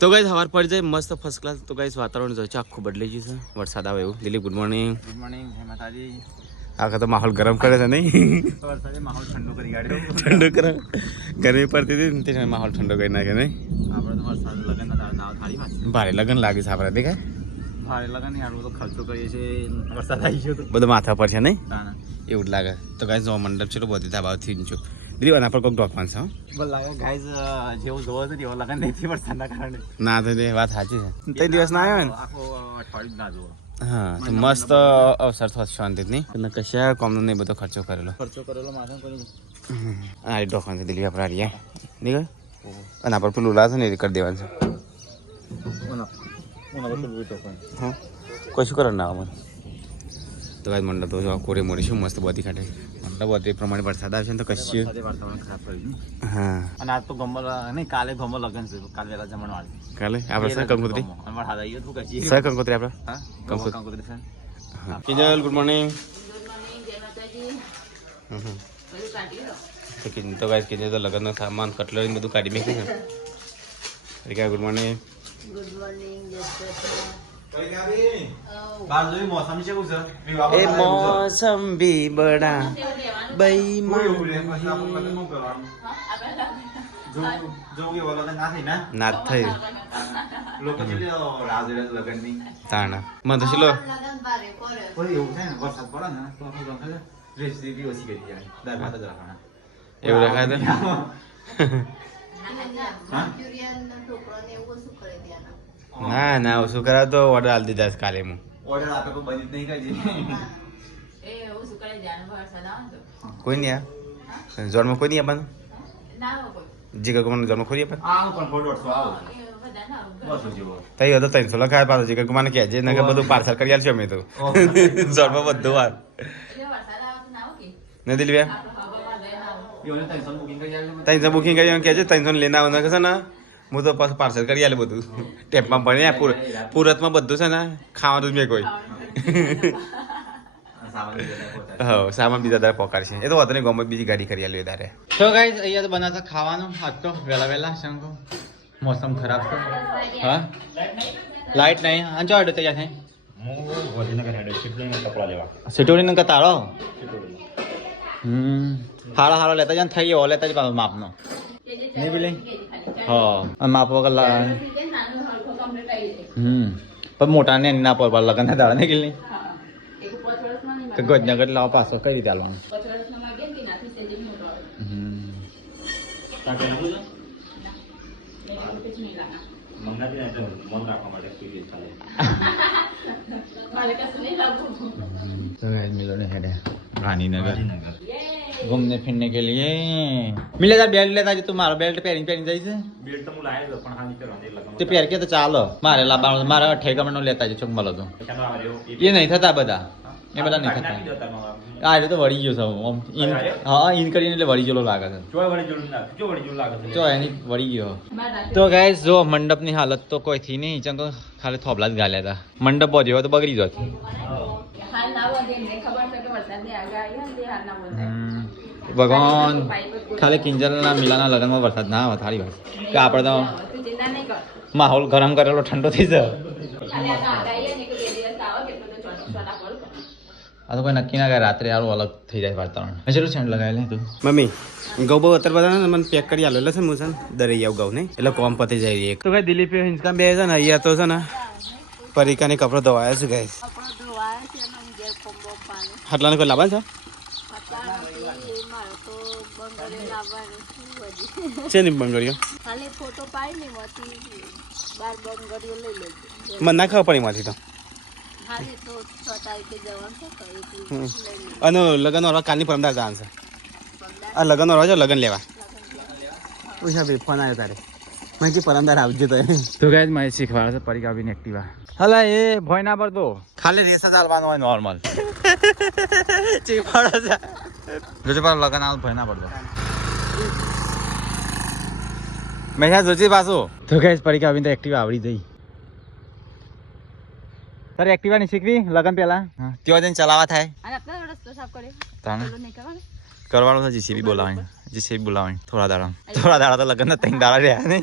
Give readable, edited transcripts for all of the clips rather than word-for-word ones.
તો ગાઈસ સવાર પડી જાય મસ્ત ફર્સ્ટ ક્લાસ. તો ગાઈસ વાતાવરણ જોઈ છે આખું બદલાઈ ગયું છે, વરસાદ આવે એવું. Dilip good morning. Good morning, જય માતાજી. આખા તો માહોલ ગરમ કરે છે નહીં? વરસાદે માહોલ ઠંડો કરી કાઢ્યો. ઠંડો કરે, ગરમી પડતી હતી ને તેને માહોલ ઠંડો કરી નાખે નહીં? આપણે તો વરસાદ લગ્નના નાવ થાળી માં ભારે લગન લાગે છે આપણે દેખાય. ભારે લગ્ન નહીં, આટલો બધો ખર્ચો કરીએ છીએ, વરસાદ આવી ગયો તો બધું માથા પર છે નહીં? તાના એવું જ લાગે. તો ગાઈસ જો મંડપ છે તો બધી ધાબાથી છું દિલીપ આના પર કોઈક ડોકવાન છે. બસ લાગે ગાઈઝ જેવું જોવો છે એવો લગ્ન નહીં થી વરસાદના કારણે. ના તો તે વાત સાચી છે. તે દિવસ ના આવ્યો ને આખો અઠવાડિયું ના જોવો. હા તો મસ્ત અવસર થશે શાંતિ નહીં અને કશા કોમનો નહીં બધો ખર્ચો કરેલો. ખર્ચો કરેલો માથે કોઈ આ ડોકવાન છે દિલીપ આપણે હારીએ નીકળ આના પર પેલું લાશે ને એ કરી દેવાનું છે. હા કોઈ શું કરે ના મને તો કાંઈ મંડપ તો કોરે મોડી શું મસ્ત બધી કાઢે મંડપ બધી પ્રમાણે વરસાદ આવે છે ને તો કશું વાતાવરણ ખરાબ કર્યું. હા અને આજ તો ગમલ નહીં, કાલે ગમો લગન છે, કાલે વેલા જમણવાર છે. કાલે આપણે સર કંકોત્રી અમાર હાથ આવી હતું કચી સર કંકોત્રી આપણે હા કંકોત્રી છે. હા કિંજલ ગુડ મોર્નિંગ. તો ગાઈસ કિંજલ તો લગ્નનો સામાન કટલરી બધું કાઢી મેક્યું છે. Good morning. Good morning. બાર જોઈ મોસમ કેવું છે? એ મોસમ ભી બડા બેઈમાન ના થઈ લોકો કેટલી રાહ જોઈ રહ્યા છે લગનની. તાણા મને તો શીલો કોઈ એવું થાય ને વરસાદ પડે ને તો આપણે લખે રેસીપી ઓછી કરી જાય. દાળ ભાત જ રાખવાના. એવું રખાય તો ના ના શું કરાવ તો ઓર્ડર આલી દીધા છે કાલે હું. ઓર્ડર આપે કોઈ બની જ નહીં કાઢી. કોઈ નહીં આ જોરમાં કોઈ નહીં આપવાનું જીગર કુમારનો જોરમાં ખોરી આપે આવું પણ થોડું અડસો આવો બસો જેવો. તઈ હતો 300 લખાય પાછો જીગર કુમારને કહેજે નકર બધું પાર્સલ કરી આલશું અમે તો જોરમાં બધું વાર નહીં દિલીપ એઓને 300 બુકિંગ કરી આલ્યું. 300 બુકિંગ કરી કહેજે 300 લઈને આવવાનું છે ને હું તો પાછું પાર્સલ કરી આલે બધું ટેમ્પમાં ભણી પુરતમાં બધું છે ને ખાવાનું જ મેં કોઈ હા સામાન બીજા દારે પહોંચાડશે એ તો વાતો નહીં ગમે બીજી ગાડી કરી આલ્યું એ દારે. તો ગાઈસ અહીંયા તો બનાવતા ખાવાનું આજ તો વહેલા વહેલા શંકો મોસમ ખરાબ છે. હા લાઈટ નહીં આ જો અડે તૈયાર થાય સિટોરીને કતારો હારો હારો લેતા જાય થઈ ગયો લેતા જ પાછો માપનો નહીં પેલી હા માપ વગર પણ મોટા ને ના પર લગન ના દાડા ને કે ગજનગર લાવો પાછો કઈ રીતે હાલવાનું. गांधीनगर घूमने फिरने के लिए मिले यार बेल्ट लेता है तुम्हारा बेल्ट पहन जाए बेल्ट तो मुलाय दो पण हानि करवाने लगा ते પહેર કે તો ચાલો મારે લાબા મારા ઠેકામણનો લેતા જ ચોક મળો તો એ નહીં થતા બધા એ બધા નહીં થતા આ એટલે તો વળી ગયો છે આમ ઇન હા ઇન કરીને એટલે વળી ગયેલો લાગે છે જો એની વળી ગયો. તો ગાઈસ જો મંડપની હાલત તો કોઈ થી નહીં ચંગો ખાલી થોબલા જ ગાલ્યા હતા. મંડપ બધો તો બગડી જતો. ભગવાન ખાલી કિંજલના મિલાના લગ્નમાં વરસાદ ના આવે થાળી વાત કે આપણે તો માહોલ ગરમ કરેલો ઠંડો થઈ જાય. આ તો કોઈ નક્કી ના કરે રાત્રે આવું અલગ થઈ જાય વાતાવરણ. ચલો છેંડ લગાવી લે તું મમ્મી ઘઉં બહુ અત્યારે બધા મને પેક કરી આલો છે હું છે ને દરી આવું ઘઉં નહીં એટલે કોમ પતી જાય. એક તો કઈ દિલીપ હિંચકા બે છે ને અહીંયા તો છે ને પરીકાની કપડો ધોવાયા છે ગાઈસ. હાટલાને કોઈ લાવવાનું છે ને બંગડીઓ મને ના ખબર પડી માંથી તો અને લગ્ન વાળા કાલની પરમદાર જવાનું છે. આ લગ્ન વાળો છે લગ્ન લેવા પૂછા ભાઈ ફોન આવ્યો તારે મેં કે પરમદાર આવજો તો ગાઈસ મારે શીખવાડે છે પરીકા આવીને એક્ટિવા હલા એ ભય ના પડતો ખાલી રેસા ચાલવાનો હોય નોર્મલ શીખવાડે છે જોજે પર લગન આવ ભય ના પડતો મેં જોજી પાછું. તો ગાઈસ પરીકા આવીને એક્ટિવા આવડી જઈ તારે એક્ટિવા નહીં શીખવી લગન પેલા ત્યાં જઈને ચલાવવા થાય કરવાનું છે જીસીબી બોલાવાની જીસીબી બોલાવાની થોડા દાડા તો લગ્ન 3 દાડા રહ્યા ને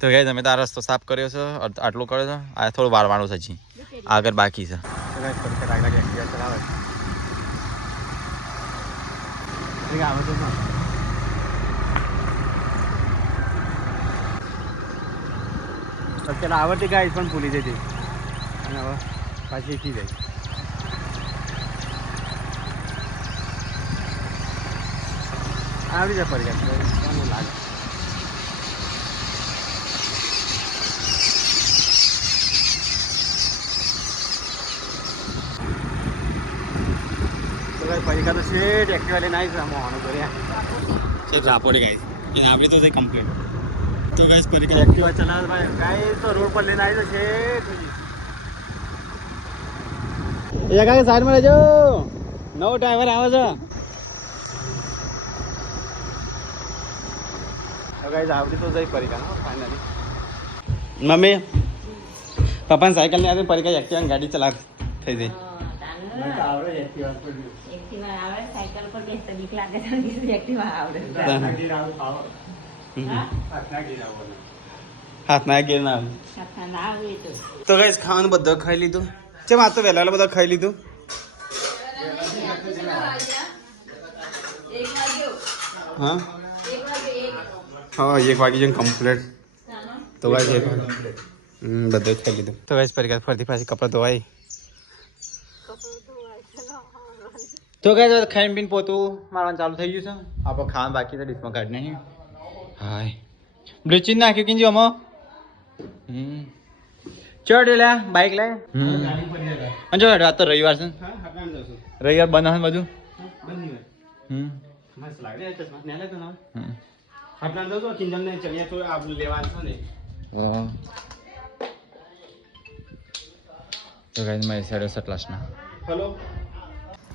તો ગાઈસ અમે તો આ રસ્તો સાફ કર્યો છે આટલું કર્યો છે આ થોડું વાળવાનું છે હજી આગળ બાકી છે અત્યારે આવડતી ગાઈસ પણ ભૂલી જતી અને હવે પાછી શીખી જાય આવી જાય પડી ગયા લાગે પરીક્ષા તો શેઠ એક્ટિવા લઈને આવી છે મોહનો કર્યા રાપોડી ગઈ અને આપણે તો તે કમ્પ્લીટ તો ગાઈસ પરીક્ષા એક્ટિવા ચલાવે ભાઈ ગાઈસ તો રોડ પર લઈને આવી છે શેઠ એ કાકા સાઈડમાં રહેજો નવો ડ્રાઈવર આવે છે ગાઈસ આવડી તો જઈ પરીક્ષા ફાઇનલી મમ્મી પપ્પાને સાયકલ ની આવે પરીક્ષા એક્ટિવા ગાડી ચલાવ થઈ ગઈ હાથ ના ગેર ના તો ગાઈસ ખાવાનું બધું ખાઈ લીધું ચમ આ તો વહેલા બધા ખાઈ લીધું હા હા 1 વાગી જઈને કમ્પ્લીટ તો ગાઈસ બધું ખાઈ લીધું તો ગાઈસ પરીક્ષા ફરતી પાછી કપડાં ધોવાય તો ગાઈસ ખાઈને પીને પોતું મારવાનું ચાલુ થઈ ગયું છે આપણે ખાવાનું બાકી છે ડીશમાં કાઢી નહીં હાય બ્લીચિંગ નાખ્યું કિંજી આમાં ચડ લે બાઈક લે અને જો રાત તો રવિવાર છે રવિવાર બંધ હશે બધું મસ્ત લાગે ચશ્મા ને લે તો ના આટલા દો તો કિંજલ ને ચલિયા તો આપ લેવાનું છે ને તો ગાઈસ મારી સાઈડ સટલાસના હેલો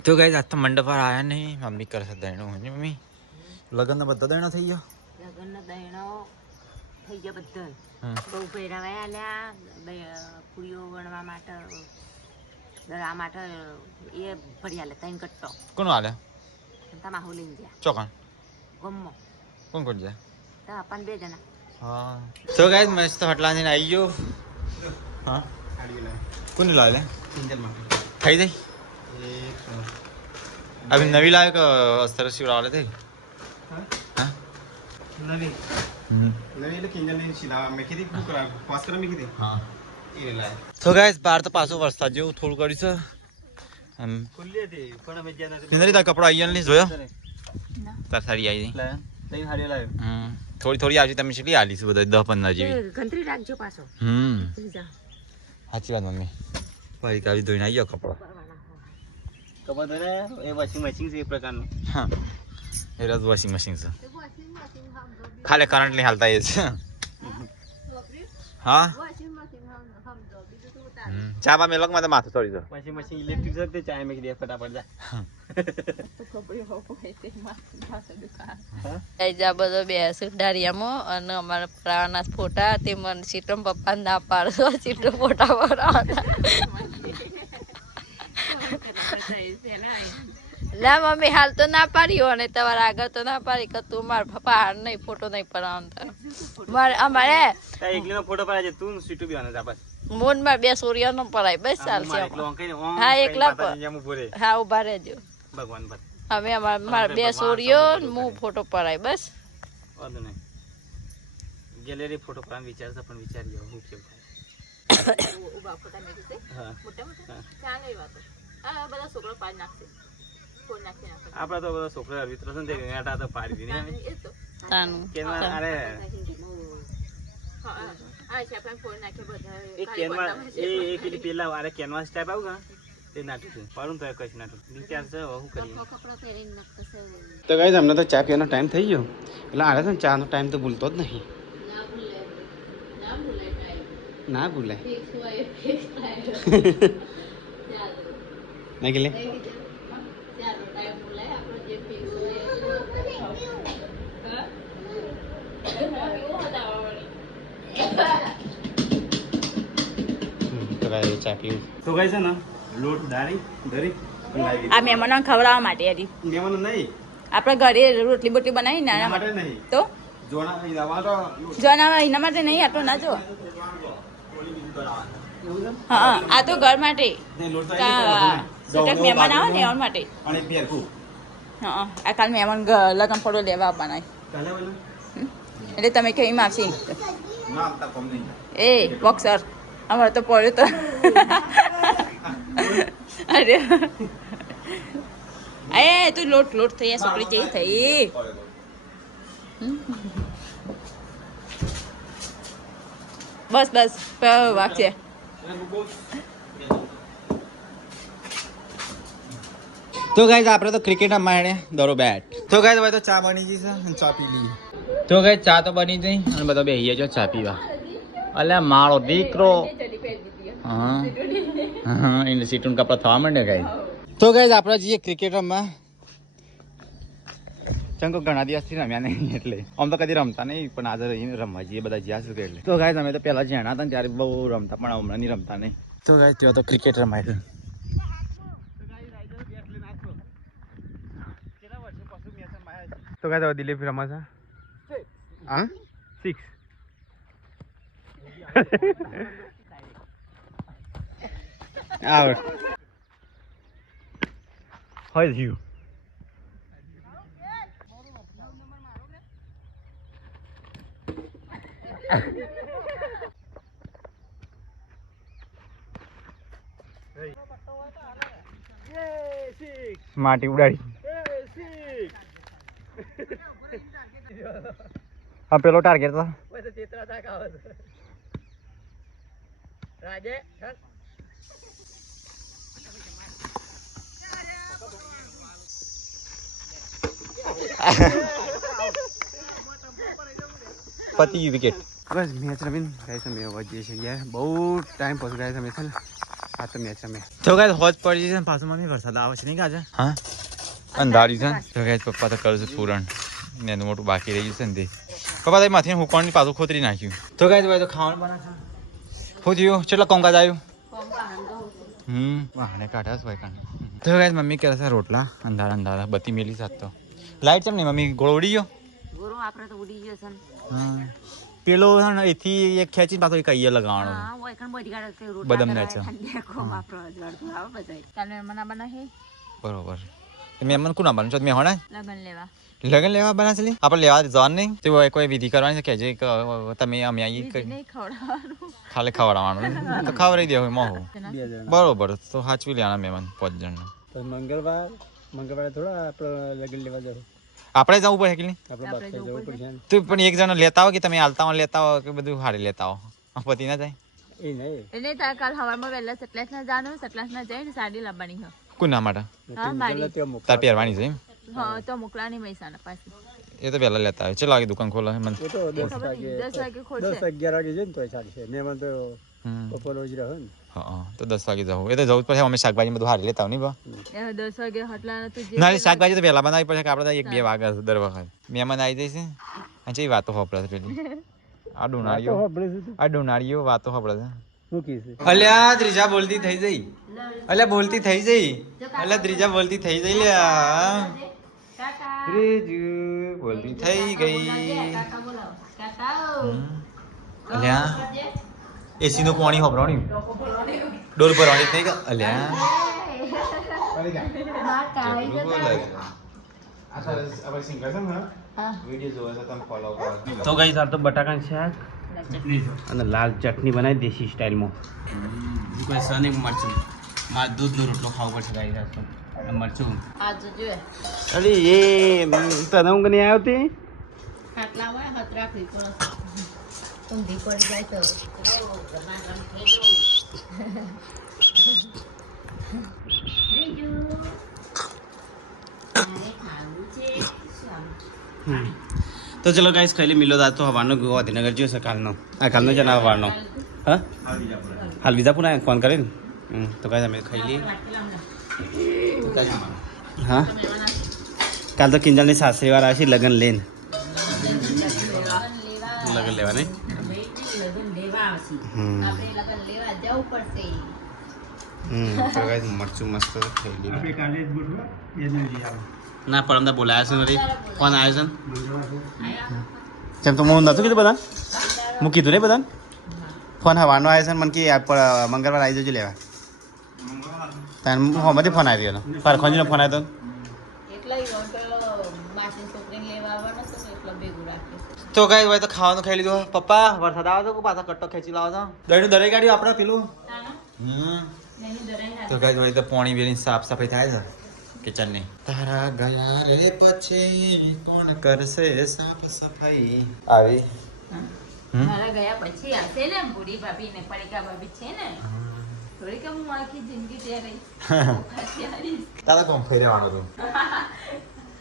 તો ગાઈસ આજ તો મંડપ પર આયા નહીં મમ્મી કરશે દહેણો મમ્મી લગન ના બધા દહેણો થઈ ગયો લગન ના દહેણો થઈ ગયા બધા બહુ પહેરાવા આલ્યા પૂરીઓ વણવા માટે દરા માટે એ ભરી આલે 3 કટ્ટો કોણ આલે તમાહુ લઈને ગયા ચોકણ ગમો કોણ જાય તો આપણ 2 જણા હા તો ગાઈસ મસ્ત હટલાને આવી ગયો હા કોણ લાવે કિંજલ માં ખાઈ દે अभी नवी लाए का अस्तर सिवड़ा वाले थे हाँ नवी नवी ले किंजल ने सिला मैं किती बुक करा पास करा मैं किती हाँ ये लाए तो गाइस बाहर तो पासो वरसाद जो થોડું કરી છે ખુલ્લી હતી પણ અમે જ્યાં નથી કિંજલ તા કપડા આયા નહીં જોયો તાર સાડી આવી લે તઈ હાડી લાવ્યો થોડી આવજી તમે કેટલી આલી છે બધા 10-15 જેવી ગંત્રી રાખજો પાછો સાચી વાત મમ્મી ભાઈ કાવી ધોઈને આવી ગયો કપડા કપડા ધોને એ વોશિંગ મશીન છે એ પ્રકારનું હા એ રસ વોશિંગ મશીન છે ખાલી કરંટ નહીં હાલતા એ છે હા ચા બા મેલોક માં તો માથું થોડી વોશિંગ મશીન ઇલેક્ટ્રિક છે તે ચા મેં દે ફટાફટ જા જા બધો બેસ ડારિયામાં અને અમારા પ્રાણના ફોટા તે મન સીટમ પપ્પા ના પાડો સીટમ ફોટા પડાવતા ના મમ્મી હાલ તો ના પાડ્યો અને તમારા આગળ તો ના પાડી કે તું માર પપ્પા નહીં ફોટો નહીં પડાવતા મારે અમારે એકલીનો ફોટો પડાય છે તું સીટુ બીવાનો જા બસ મોન માં 2 સૂર્ય નો પડાય બસ ચાલશે હા એકલા હા ઉભા રહેજો ભગવાન પર અમે માર 2 સૂર્યો હું ફોટો પડાય બસ વાંધો નહીં ગેલેરી ફોટો પડાવવાનો વિચાર છે પણ વિચારી હું કેમ ઉભા ફોટા મેકી દે મોટા મોટા ચાલે એ વાત આ બધા છોકરા પાડ નાખશે ફોન નાખી નાખે આપડા તો બધા છોકરા વિત્ર છે ને તે ગાટા તો પાડી દીને એ તો તાનું કેવા અરે હા આ છે આપણે ફોન નાખે બધા એક કેનવા એ પેલી પેલા વારે કેનવાસ ટાઈપ આવું તે નાટું છે પાડું તો કઈ નાટું વિચાર છે હું કરીએ કપડા પહેરીને નાખશે તો ગાઈસ અમને તો ચા પીવાનો ટાઈમ થઈ ગયો એટલે આરે છે ચા નો ટાઈમ તો ભૂલતો જ નહીં ના ભૂલાય ના ગલે ચા પીવું તો ગાઈસ છે ને લોટ દારી ધરી આ મહેમાનો ખવડાવવા માટે હતી મહેમાનો નહીં આપણે ઘરે રોટલી બોટલી બનાવી નાના માટે નહીં તો જોના એના માટે નહીં આટલો ના જો હા આ તો ઘર માટે છૂટક મહેમાન આવે ને એવા માટે હા આ કાલ મહેમાન લગન ફોટો લેવા આવવાના એટલે તમે કેમ આવશે એ બોક્સર અમારે તો પડ્યો તો અરે એ તું લોટ થઈ છોકરી જેવી થઈ બસ વાગશે તો ગાઈઝ આપણે તો ક્રિકેટ રમાડે દરો બેટ તો ગાઈઝ હવે તો ચા બની જઈ છે ચા પી લઈએ તો ગાઈઝ ચા તો બની જઈ અને બધા બેહીએ જો ચા પીવા અલ્યા મારો દીકરો હા એને સીટુન કપડા થવા માંડે ગાઈઝ તો ગાઈઝ આપણે જઈએ ક્રિકેટ રમવા ચંકો ઘણા દિવસથી રમ્યા નહીં એટલે આમ તો કદી રમતા નહીં પણ આજે રહીને રમવા જઈએ બધા જ્યાં સુધી એટલે તો ગાઈઝ અમે તો પહેલા જ્યાં હતા ને ત્યારે બહુ રમતા પણ હમણાં નહીં રમતા નહીં તો ગાઈઝ ત્યાં તો ક્રિકેટ રમાય છે તો ગાઈઝ હવે દિલીપ રમા છે હા 6 out how is you માટી ઉડાડી હા પેલો ટાર્ગેટ તો પતિ વિકેટ બસ મેચ રમીને ગાઈસ અમે વાજીએ છીએ યાર બહુ ટાઈમ પછી ગાઈસ અમે છે ને આ તો મેચ અમે તો ગાઈસ હોજ પડી છે પાછું મમ્મી વરસાદ આવે છે નહીં કાજે હા અંધારી છે તો ગાઈસ પપ્પા તો કરે છે પૂરણ ને મોટું બાકી રહી છે ને તે પપ્પા તો માથી હુકવાની પાછું ખોતરી નાખ્યું તો ગાઈસ ભાઈ તો ખાવાનું બનાવશે શું થયું કેટલા કોંકાજ આવ્યું વાહને કાઢ્યા છે ભાઈ કાઢ તો ગાઈસ મમ્મી કરે છે રોટલા અંધારા બત્તી મેલી સાત તો લાઈટ કેમ નહીં મમ્મી ગોળો ઉડી ગયો ગોરો આપણે તો ઉડી ગયો છે હા પેલો એથી એક ખેંચીને પાછો એક અહીંયા લગાવવાનો હા ઓય કણ બોડી ગાડ કે રોટ બદામ નાચે દેખો આપણો જડતું આવ બધાય કાલે મના બના હે બરોબર મહેમાન કોના બન છો મેં હોણા લગન લગન લેવા લેવા બના છે આપણે લેવા જવાનું નહીં તો કોઈ વિધિ કરવાની છે કે જે તમે અમે આવી નહીં ખવડાવવાનું ખાલી ખવડાવવાનું તો ખવડાવી દેવું મોહું બરોબર તો સાચવી લેવાના મહેમાન 5 જણ મંગળવારે થોડા આપણે લગન લેવા જવું આપણે જવું પડે કે નહીં આપણે જવું પડશે તું પણ એક જણ લેતા હો કે તમે હાલતા લેતા હો કે બધું હારે લેતા હો પતિ ના જાય એ નહીં એટલે તાર કાલ સવારમાં વહેલા સટલાસ ના જવાનું સટલાસ ના જઈને સાડી લાવવાની હોય કોના માટે હા મારી તાર પહેરવાની છે એમ હા તો મોકલાની મહેસાણા પાછી એ તો પહેલા લેતા હોય ચલો આગે દુકાન ખોલો મને એ તો 10 વાગે 10 વાગે ખોલશે 10 11 વાગે જઈને તોય ચાલશે મહેમાન તો બપોર જ રહે ને હા તો 10 વાગે જવું એ તો જવું જ પડે અમે શાકભાજી બધું હારી લેતા હોય નહીં બા 10 વાગે હટલા તું ના શાકભાજી તો પહેલા બનાવી પડે કે આપણે 1-2 વાગે દર વખત મહેમાન આવી જશે અને જે વાતો હોપડે પેલી આ ડુનાળીઓ વાતો હોપડે છે શું કીધું અલ્યા ત્રીજા બોલતી થઈ જઈ અલ્યા બોલતી થઈ જઈ અલ્યા ત્રીજા બોલતી થઈ જઈ લ્યા ત્રીજુ બોલતી થઈ ગઈ અલ્યા એસી નું પાણી હોપરાણી ડોલ ભરવાની થઈ ગયા અલ્યા તો ગઈ સાર તો બટાકા શાક અને લાલ ચટણી બનાવી દેશી સ્ટાઇલમાં કોઈ સની મરચું મારે દૂધનો રોટલો ખાવો પડશે ગાઈ સાર મરચું આજ જો અરે એ તને ઊંઘ નહીં આવતી ખાટલા હોય હત રાખવી પડે ઊંધી પડી જાય તો તો ચલો ગાઈસ ખાઈ લે મિલો દાતો હવાનો ગાંધીનગર જ્યો છે કાલનો કાલનો છે ના હવાનો હા હાલ વિજાપુર ના ફોન કરીને તો ગાઈસ અમે ખાઈ લઈએ હા કાલ તો કિંજલની સાસરી વાળા આવશે લગન લઈને લગન લેવા નહીં તો ગાઈસ મરચું મસ્ત ખાઈ લઈએ ના પરમદા બોલાયા છે વળી ફોન આવ્યો છે જેમ તો હું નહોતું કીધું બધા હું કીધું નહીં બધા ફોન હવાનો આવ્યો છે મને કે મંગળવાર આવી જજો લેવા હમાંથી ફોન આવી ગયો ફરખોજીનો ફોન આવ્યો તો કઈ હોય તો ખાવાનું ખાઈ લીધું પપ્પા વરસાદ આવે તો પાછા કટ્ટો ખેંચી લાવો છો દહીં દરેક ગાડી આપણે પેલું તો કઈ હોય તો પાણી બેની સાફ સફાઈ થાય છે કિચનની તારા ગયા રે પછી કોણ કરશે સાફ સફાઈ આવી મારા ગયા પછી હશે ને બુડી ભાભી ને પડીકા ભાભી છે ને થોડી કે હું આખી જિંદગી ત્યાં રહી તારા કોમ ફરી રહેવાનું હતું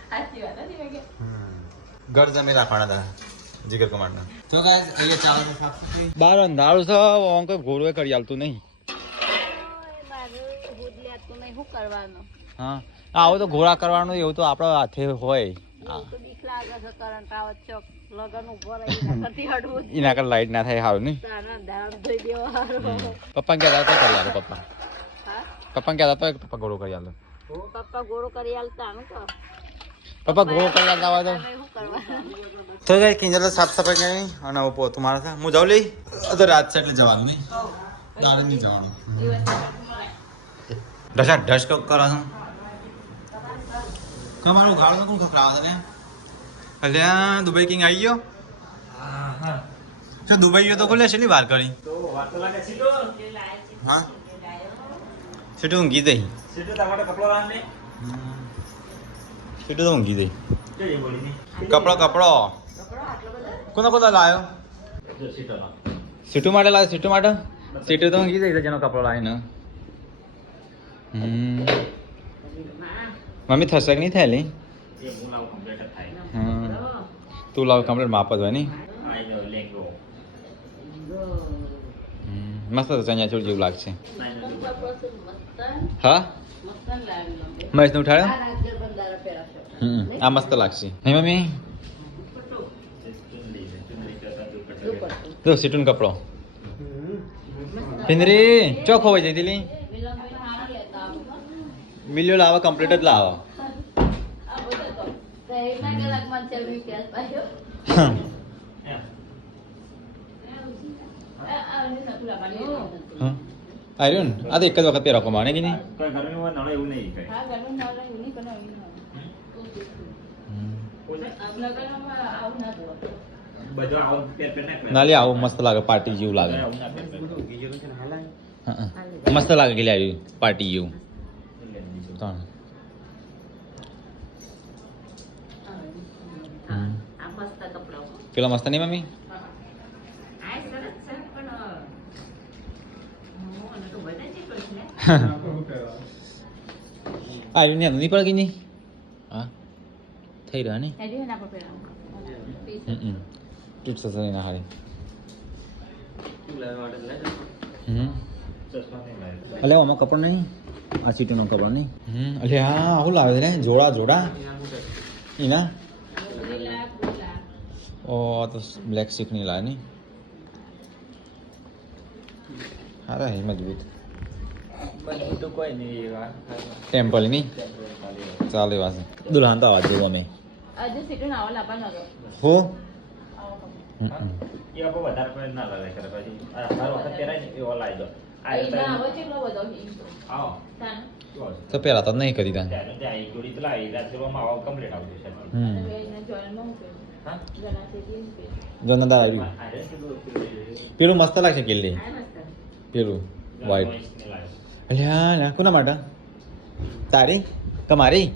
સાચી વાત હતી મેં કે ઘર જમી રાખવાના હતા જીગર કમાન્ડના તો ગાઈસ અહીંયા ચાલો સાફ સફાઈ બાર અંધારું છે ઓમ કોઈ ઘોડો કરી આલતું નહીં શું કરવાનું હા આવો તો ઘોડા કરવાનું એવું તો આપણો હાથે હોય બીક લાગે છે કરંટ આવે ચોક લગન ઉભો રહી નથી હડવું એના કર લાઈટ ના થાય સારું નહીં તારા દામ ધોઈ દેવો હારું પપ્પા કહેતા તો કરી આલો પપ્પા પપ્પા કહેતા તો પપ્પા ઘોડો કરી આલો પપ્પા ગોળો કરી આલતા ને તો પપ્પા ઘોડો કરી આલતા હોય તો શું કરવાનું તો કઈ કિંજર સાફ સફાઈ કરી અને હું પોતું મારે છે હું જાઉં લઈ તો રાત છે એટલે જવાનું નહીં તારે નહીં જવાનું ઢસા ઢસ કરો છો તમારું ગાળું કોણ ખખડાવે છે અલ્યા દુબઈ કિંગ આવી ગયો શું દુબઈ ગયો તો ખોલે છેલ્લી વાર કરી હા સીટું ઊંઘી દઈ સીટું તો ઊંઘી દઈ કપડો કોનો લાવ્યો સીટું માટે લાવ્યો સીટું માટે સીટું તો ઊંઘી દઈ જેનો કપડો લાવીને મમ્મી થશે કે નહીં થયેલી તું લાવ કમ્પ્લીટ માપ જ હોય નહીં મસ્ત ચણિયા ચોળ જેવું લાગશે હા મહેશને ઉઠાડ્યો આ મસ્ત લાગશે નહીં મમ્મી જો સીટુન કપડો પિંદરી ચોખ્ખો હોય જઈ દિલી મિલિયો લાવો કમ્પ્લીટ જ લાવો આર્યન આ તો એક જ વખત પહેરો કમાને કે નહીં નાલી આવું મસ્ત લાગે પાર્ટી જેવું લાગે મસ્ત લાગે કે આવ્યું પાર્ટી જેવું પેલા મસ્ત નહીં મમ્મી આવ્યું ને નહીં પડે કે નહીં હા થઈ રહ્યા ને તૂટશે સર એના હારે અલે આમાં કપડ નહીં આ સીટીનો કપડ નહીં અલે હા આવું લાવે છે ને જોડા એના ઓ તો બ્લેક શીખ નહીં લાવે નહીં હા હે મજબૂત ટેમ્પલ નહીં ચાલે વાસે દુલ્હન તો આવાજ જોવો અમે આજે સીટું નાવા લાપા નગર હો એ આપણે વધારે કોઈ ના લાગે કરે પછી આ વખત પહેરાય ને એવો લાવી દો આ આવો છે એટલો બધો આવો તાન તો પેલા તો નહીં કરી દા ત્યારે ત્યાં એક જોડી તો લાવી રાજ્યમાં આવો કમ્પ્લીટ આવશે સર હા જોનદાર આવ્યું પેલું મસ્ત લાગશે કિલ્લી પેલું વ્હાઈટ અલ્યા કોના માટે તારી કમારી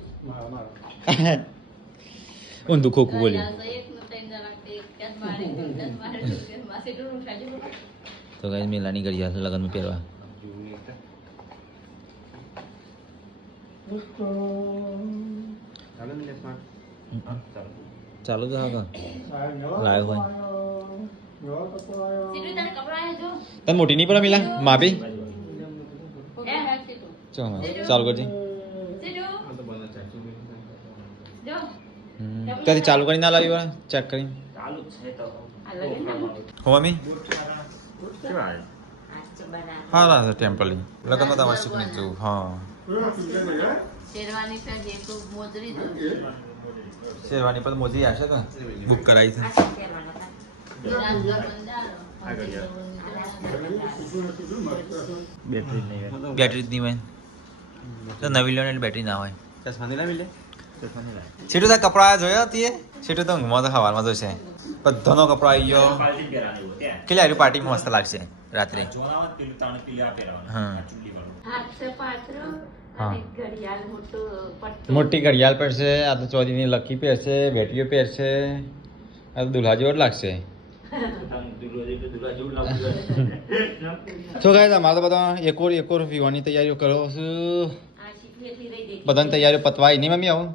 ઊંધું ખોખું બોલ્યું તો કઈ મેલાની કરી જશે લગ્નમાં પહેરવા ચાલુ જ હા લાવ્યો હોય તને મોટી નહીં પડે મિલા માપી ચાલુ કરજે ત્યાંથી ચાલુ કરી ના લાવી વાળા ચેક કરી ચાલુ છે તો હો મમ્મી હા ટેમ્પલ લગ્નમાં તમારે શીખને જવું હા શેરવાની છે જે તો મોજરી તો શેરવાની પર મોજી આવશે તો બુક કરાવી છે બેટરી જ નહીં હોય તો નવી લેવાની એટલે બેટરી ના હોય ચશ્મા નહીં લાવી લે સીટું તો કપડા જોયો હતી સીટું તો ઊંઘમાં તો હવારમાં તો છે બધાનો કપડા આવી ગયો કેટલી આવ્યું પાર્ટીમાં મસ્ત લાગશે રાત્રે હા મોટી ઘડિયાળ પહેરશે આ તો ચોરીની લકી પહેરશે બેટીઓ પહેરશે આ તો દુલ્હા જેવો જ લાગશે શું કહે તમારે તો બધા એકોર પીવાની તૈયારીઓ કરો છું બધાની તૈયારીઓ પતવાય નહીં મમ્મી આવું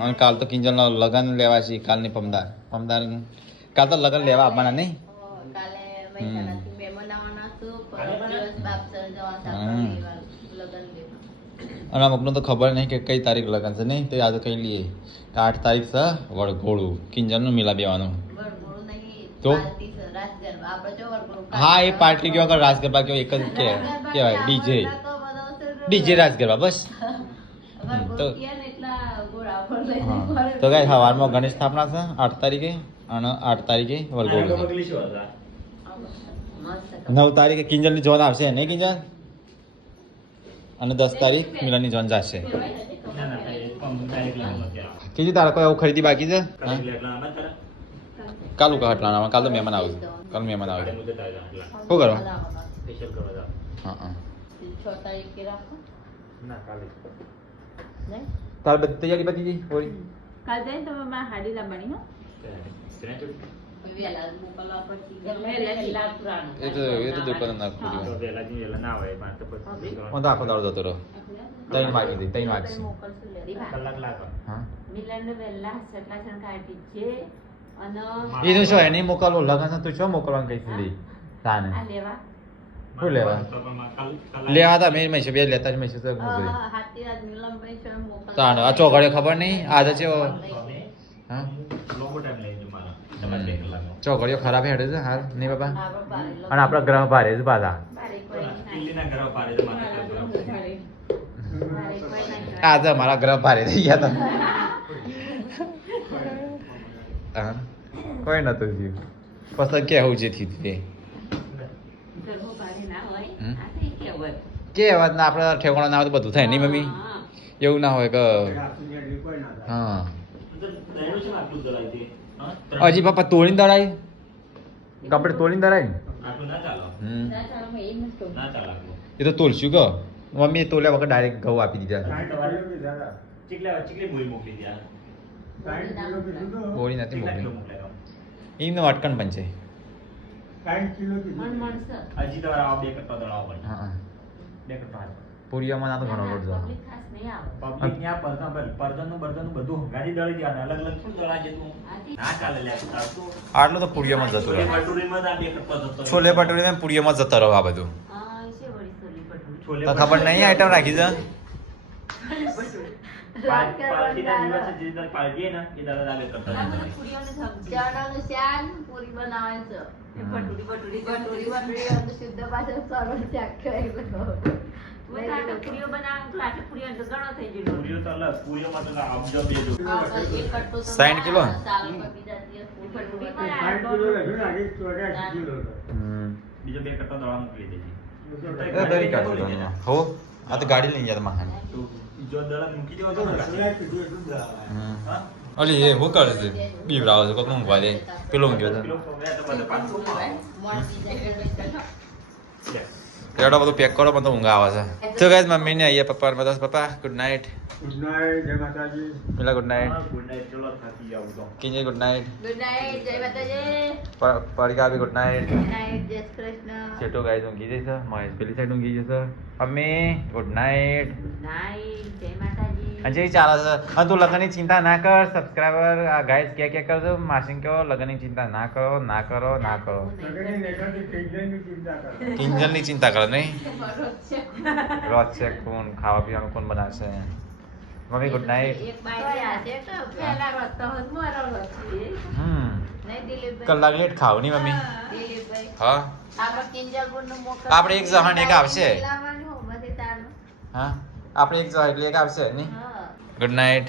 અને કાલ તો કિંજલનો લગન લેવા છે કાલ ની પમદાર કાલ તો લગન લેવા આવવાના નહીં અને અમુકનું તો ખબર નહીં કે કઈ તારીખ લગન છે નહીં તો આજે કહી લઈએ કે 8 તારીખ છે વડઘોડું કિંજલનું મિલા બેવાનું તો હા એ પાર્ટી કયો કે રાસ ગરબા કયો એક જ કહેવાય ડીજે રાસ ગરબા બસ તો ગાય સવારમાં ગણેશ સ્થાપના છે 8 તારીખે અને 8 તારીખે વરઘોડું 9 તારીખે કિંજલની જોન આવશે નહીં કિંજલ અને 10 તારીખ મિલાની જોન જશે કીધું તારે કોઈ આવું ખરીદી બાકી છે કાલું કા હટલાના કાલ તો મહેમાન આવશે કાલ મહેમાન આવે શું કરો હા હા તાર બધી તૈયારી બધી ગઈ હોળી કાલ જાય ને તમે મારા હાડી લાવવાની હો એ તો દુકાન ના ખુલી હું તો આખો દાડો જતો રહો 3 વાગી 3 વાગશે હા એનું શું એને મોકલવો લગન તું શું મોકલવાનું કઈ સુધી તાને શું લેવા લેવા હતા મેં બે લેતા જ મેં તાણ આ ચોઘડે ખબર નહીં આજે છે હા ચોઘડીઓ ખરાબ હેડે છે હાલ નહીં બાપા અને આપણા ગ્રહ ભારે છે પાછા આજે અમારા ગ્રહ ભારે થઈ ગયા હતા કોઈ નતું થયું પછી કેવું જે થયું તે કે વાત ના આપણે ઠેકાણા ના હોય તો બધું થાય નહીં મમ્મી એવું ના હોય કે હા હજી પપ્પા તોડીને દળાય કપડે તોડીને દળાય એ તો તોલશું કે મમ્મી તોલ્યા વગર ડાયરેક્ટ ઘઉં આપી દીધા બોરી નથી મોકલી એમને અટકણ પણ છે પૂરીઓમાં ના તો ઘણો રોડ આટલું તો પૂરીઓમાં જતું રહે છોલે ભટુરીમાં પૂરીઓમાં જતો રહો આ બધું તો ખબર નહીં આઈટમ રાખી છે સાઈઠ કિલો હો આ તો ગાડી લઈ ગયા તમારે અલી એ હું કરે છે બીવરાવ છે કોક ઊંઘવા દે પેલો ઊંઘ્યો છે એડો બધું પેક કરો મને તો ઊંઘ આવે છે તો ગાઈસ મમ્મી ને આયા પપ્પા બતાસ પપ્પા ગુડ નાઇટ જય માતાજી પેલા ગુડ નાઇટ કિંજે ગુડ નાઇટ જય માતાજી પરિકા બી ગુડ નાઇટ જય કૃષ્ણ છેટો ગાઈસ ઊંઘી જશે મહેશ પેલી સાઈડ ઊંઘી જશે મમ્મી ગુડ નાઇટ જય માતાજી અજય ચાલે છે અને તું લગ્નની ચિંતા ના કર સબસ્ક્રાઈબર આ ગાઈસ કે કરજો માસિંગ કહો લગ્નની ચિંતા ના કરો ના કરો ના કરો કિંજલની ચિંતા કરો નહીં રોજ છે કોણ ખાવા પીવાનું કોણ બનાવશે મમ્મી ગુડ નાઇટ કલાક લેટ ખાવ નહીં મમ્મી હા આપણે એક જહાન એક આવશે હા આપણે એક જાય એટલે એક આવશે નહીં. Good night.